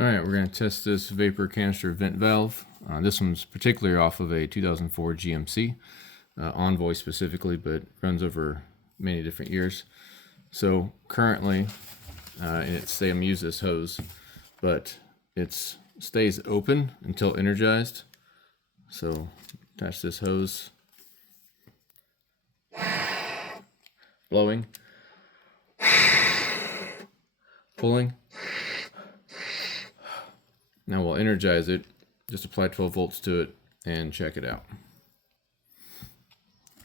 Alright, we're going to test this Vapor Canister Vent Valve. This one's particularly off of a 2004 GMC, Envoy specifically, but runs over many different years. So currently, I'm going to use this hose, but it stays open until energized. So attach this hose, blowing, pulling. Now we'll energize it, just apply 12 volts to it and check it out.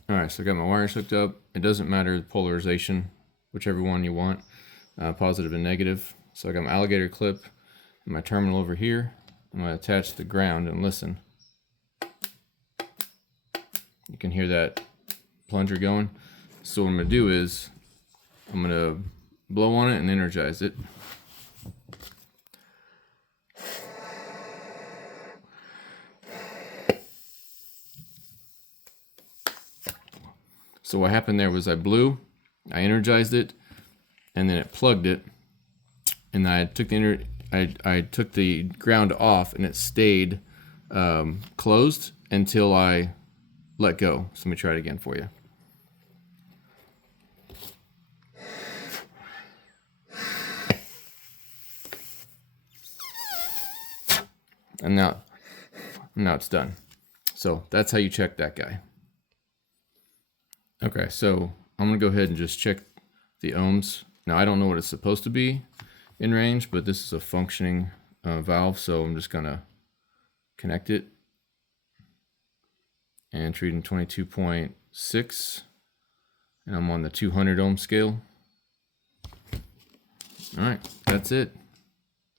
Alright, so I got my wires hooked up. It doesn't matter the polarization, whichever one you want, positive and negative. So I got my alligator clip and my terminal over here. I'm going to attach the ground and listen. You can hear that plunger going. So what I'm going to do is I'm going to blow on it and energize it. So what happened there was I blew, I energized it, and then it plugged it, and I took the ground off, and it stayed closed until I let go. So let me try it again for you. And now it's done. So that's how you check that guy. Okay, so I'm going to go ahead and just check the ohms. Now, I don't know what it's supposed to be in range, but this is a functioning valve, so I'm just going to connect it. And reading 22.6, and I'm on the 200 ohm scale. All right, that's it.